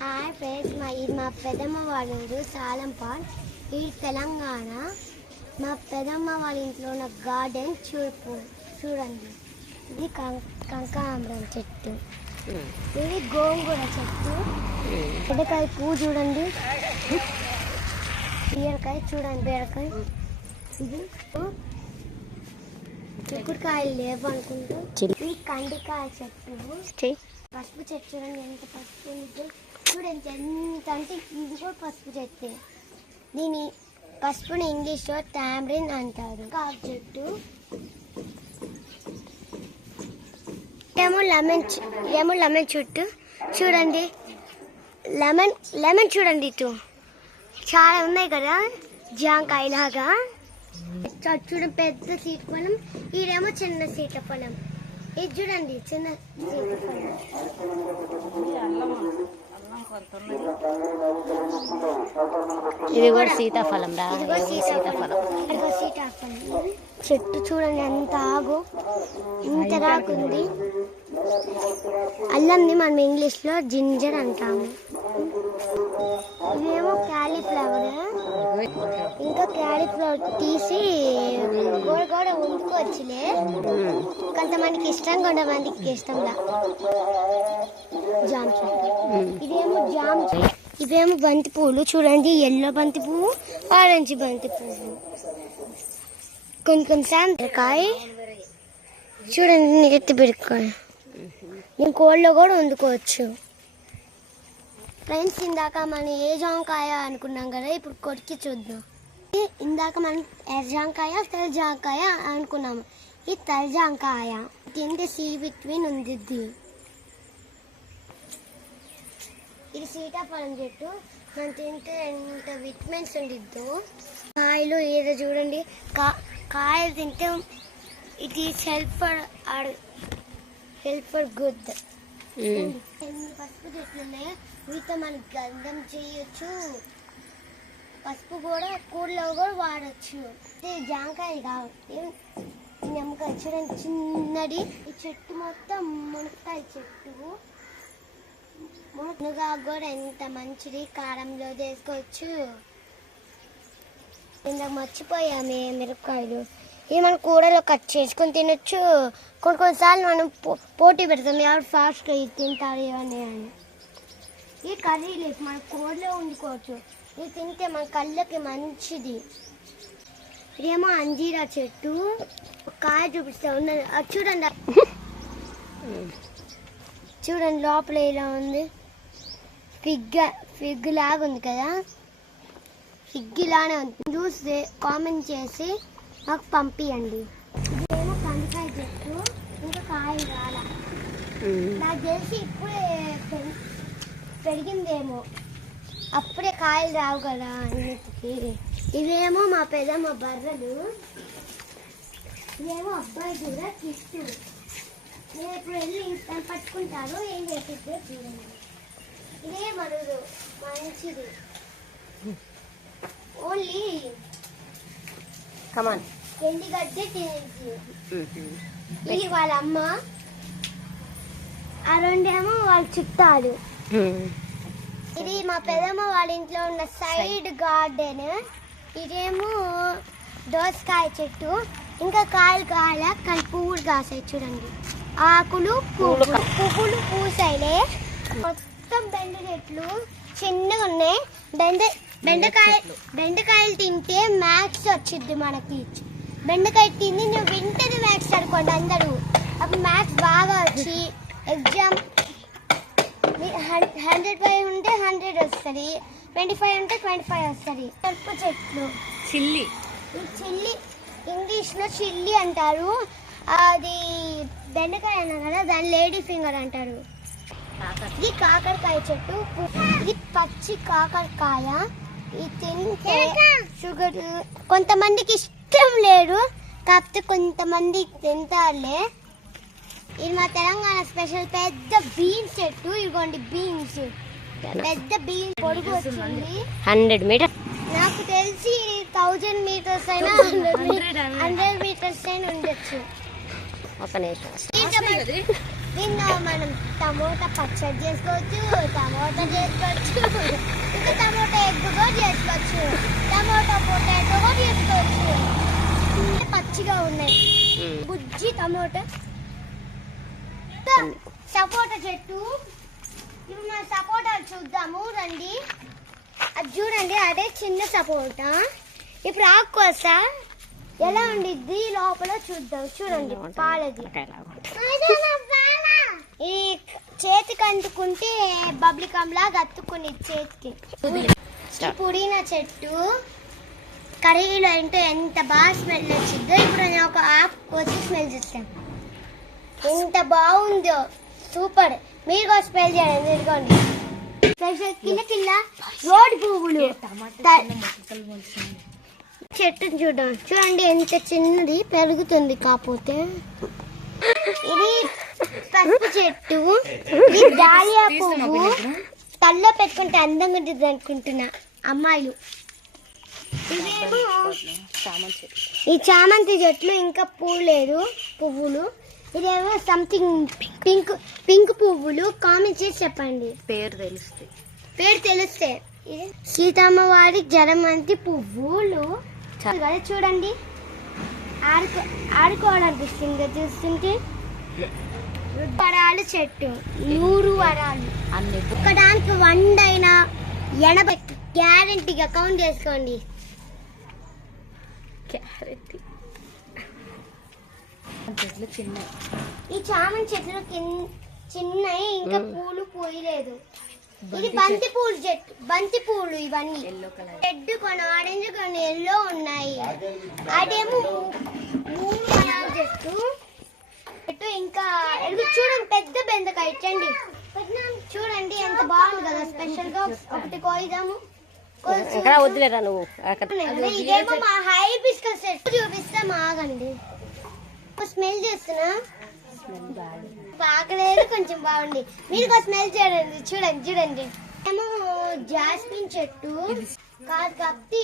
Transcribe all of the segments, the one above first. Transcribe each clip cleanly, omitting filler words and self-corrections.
Hi friends, మా పెదమ్మ వాళ్ళ ఊరు సాలంపాల్. ఇది తెలంగాణ. మా పెదమ్మ వాళ్ళ ఇంట్లో ఉన్న గార్డెన్ చూడండి. ఇది కంకాంబరం చెట్టు, ఇది గోంగూర చెట్టు, బీరకాయ పువ్వు చూడండి, బీరకాయ చూడండి, బీరకాయ. ఇది చిక్కుడుకాయలు లేవు అనుకుంటూ. ఇది కందికాయ చెట్టు, పసుపు చెట్టు చూడండి, ఎంత పసుపు ఉంది చూడండి, ఎంత అంటే ఇది కూడా పసుపు చెట్టు. దీని పసుపుని ఇంగ్లీష్లో టామరిన్ అంటారు. కాకు చెట్టు ఏమో లెమన్ చుట్టూ చూడండి, లెమన్ చూడండి, ఇటు చాలా ఉన్నాయి కదా జాంకాయలాగా. చూడండి పెద్ద సీతాఫలం, ఇదేమో చిన్న సీతాఫలం. ఇది చూడండి చిన్న సీతాఫలం. ఇది కూడా సీతాఫలం రా, సీతాఫలం చెట్టు చూడండి, ఎంత ఆగు ఇంత రాకుంది. అల్లంని మనం ఇంగ్లీష్లో జింజర్ అంటాము. ఇదేమో క్యాలీఫ్లవర్. ఇంకా క్యాలీఫ్లవర్ తీసి కూడా వండుకోవచ్చులే, కొంతమందికి ఇష్టం, కొంతమందికి ఇష్టంలా. జామ చెట్టు, ఇదేమో జామ చెట్టు. ఇవేమో బంతి పువ్వులు చూడండి, ఎల్లో బంతి పువ్వు, ఆరెంజ్ బంతి పువ్వు. కొంచెం బీరకాయ చూడండి, ఎత్తి బీరకాయ. నేను కోళ్ళలో కూడా వండుకోవచ్చు. ఫ్రెండ్స్, ఇందాక మనం ఏ జాంకాయ అనుకున్నాం కదా, ఇప్పుడు కొరికి చూద్దాం. ఇందాక మనం ఎర్ర జాంకాయ, తెల్ల జాంకాయ అనుకున్నాము. ఇది తెల్ల జాంకాయ, కింద సీ విటమిన్ ఉంది. ఇది సీతాఫలం చెట్టు, మనం తింటే ఎంత విటమిన్స్ ఉండిద్దు. కాయలు ఏదో చూడండి, కాయలు తింటే it is help for good. ఎన్ని పసుపు చెట్లు ఉన్నాయి, వీటితో మనకి గంధం చేయొచ్చు, పసుపు కూడా కూరలో కూడా వాడచ్చు. జాంకాయ కావు, నిమ్మకాయ చూడండి చిన్నది. ఈ చెట్టు మొత్తం మునక్కాయ చెట్టు. మునగా కూడా ఎంత మంచిది, కారంలో చేసుకోవచ్చు. ఇందాక మర్చిపోయామే మిరపకాయలు, ఇవి మనం కూరలో కట్ చేసుకొని తినొచ్చు. కొన్నిసార్లు మనం పోటీ పెడతాం, ఎవరు ఫాస్ట్గా ఇది తింటారు అని. ఈ కర్రీ లేదు, మన కూరలో వండుకోవచ్చు. ఇది తింటే మన కళ్ళకి మంచిది. ఇదేమో అంజీరా చెట్టు, కాయ చూపిస్తా ఉన్నది, అది చూడండి. చూడండి లోపల ఇలా ఉంది, ఫిగ్ లాగా ఉంది కదా, ఫిగ్ లానే ఉంది. చూస్తే కామెంట్ చేసి మాకు పంపియండి. ఇదేమో కందికాయ చెట్టు, ఇంకా కాయలు రాలా. నాకు తెలిసి ఇప్పుడే పెరిగిందేమో, అప్పుడే కాయలు రావు కదా అన్నిటికి. ఇవేమో మా పెదమ్మ బర్రెలు, ఇదేమో అబ్బాయి కూడా కిట్టు. నేను ఇప్పుడు వెళ్ళి పట్టుకుంటాను, ఏం చేస్తుందో చూడండి. ఇదే మరుదు మంచిది, ఓన్లీ ఎండిగడ్డే తినేసి. ఇది వాళ్ళ అమ్మ, ఆ రెండేమో వాళ్ళ చుట్టాలు. ఇది మా పెదమ్మ వాళ్ళ ఇంట్లో ఉన్న సైడ్ గార్డెన్. ఇదేమో దోసకాయ చెట్టు, ఇంకా కాయలు కాయల కానీ పువ్వులు కాసాయి చూడండి, ఆకులు పువ్వులు పూసాయిలే. మొత్తం బెండ చెట్లు చిన్నగా ఉన్నాయి. బెండకాయలు తింటే మ్యాథ్స్ వచ్చింది మనకి. బెండకాయ తిని నువ్వు వింటది మ్యాథ్స్ అనుకోండి అందరూ, అప్పుడు మ్యాథ్స్ బాగా వచ్చి ఎగ్జామ్ 100 ఉంటే 100 వస్తుంది, 25 ఉంటే 25 వస్తుంది. మిరప చెట్లు, చిల్లి ఇంగ్లీష్లో చిల్లి అంటారు. అది బెండకాయ అన్నారు కదా, దాన్ని లేడీ ఫింగర్ అంటారు. ఇది కాకరకాయ చెట్టు, ఇది పచ్చి కాకరకాయ. ఇది తింటే షుగర్, కొంతమందికి ఇష్టం లేదు, కాకపోతే కొంతమంది తింటారులే. ఇది మా తెలంగాణ స్పెషల్ పెద్ద బీన్స్ చెట్టు. ఇదిగోండి బీన్స్, పెద్ద బీన్స్, పొడుగు వచ్చింది 100 మీటర్స్. నాకు తెలిసి 1000 మీటర్స్ అయినా 100 మీటర్స్ అయినా ఉండొచ్చు. ఒక నిమిషం. దీన్ని మనం టమోటా పచ్చడి చేసుకోవచ్చు, టమోటా చేసుకోవచ్చు, ఇంకా టమోటా ఎగ్ కూడా చేసుకోవచ్చు, టమోటా పొటాటో కూడా చేసుకోవచ్చు. పచ్చిగా ఉన్నాయి బుజ్జి టమోటా. సపోటా చెట్టు. ఇప్పుడు మనం సపోటాలు చూద్దాము రండి. అది చూడండి, అదే చిన్న సపోటా. ఇప్పుడు ఆకుకోస ఎలా ఉండిద్ది లోపల చూద్దాం. చూడండి పాలది. ఈ చేతికి అంటుకుంటే బబ్లికం లాగా అత్తుకుని చేతికి. ఈ పుదీనా చెట్టు కర్రీలో ఏంటో ఎంత బాగా స్మెల్ వచ్చిందో. ఇప్పుడు నేను ఒక ఆకు కోసి స్మెల్ చేస్తాను. ఎంత బాగుందో, సూపర్. మీరు కూడా స్మెల్ చేయండి. ఇదిగోండి కింద కింద రోడ్డు పువ్వులు. చెట్టుని చూడండి ఎంత చిన్నది, పెరుగుతుంది. కాకపోతే ఇది పసుపు చెట్టు. ఇది డాలియా పువ్వు. తల్లో పెట్టుకుంటే అందంగా ఉంటుంది అనుకుంటున్నా అమ్మాయిలు. ఇదేమో ఈ చామంతి చెట్లు, ఇంకా పూలేదు పువ్వులు. ఇదేమో సంథింగ్ పింక్ పువ్వులు. కామెంట్ చేసి చెప్పండి పేరు తెలిస్తే. ఇది సీతమ్మ వారి జరమంతి పువ్వులు చూడండి. ఆడుకోవాలనిపిస్తుంది చూస్తుంటే. వరాలు చెట్టు, 100 వరాలు. ఒకదానికి 100 అయినా 80 గ్యారెంటీగా కౌంట్ చేసుకోండి. ఈ చామంతి చెట్లు చిన్నవి, ఇంకా పూలు పూయలేదు. ఇది బంతి పూలు చెట్టు. బంతి పూలు ఇవన్నీ రెడ్, కొన్ని ఆరెంజ్, కొన్ని ఎల్లో ఉన్నాయి. అదేమో 3 వరాల చెట్టు. ఇంకా చూడండి పెద్ద బెండకాయ ఇచ్చండి. చూడండి ఎంత బాగుంది కదా. స్పెషల్ గా ఒకటి కోయిదాము. వద్దులేరా నువ్వు. ఇదేమో మా హైబిస్కస్ చెట్టు. చూపిస్తాం ఆగండి. స్మెల్ చేస్తున్నా బాగలేదు, కొంచెం బాగుంది. మీరు స్మెల్ చేయండి. చూడండి ఏమో జాస్మిన్ చెట్టు కాదు కాబట్టి.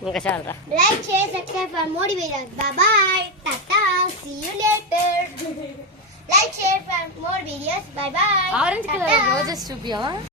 ఇంకా చాలరా. Like share subscribe for more videos. Bye tata, see you later. Like share for more videos. Bye. Orange colour roses చూపియవా?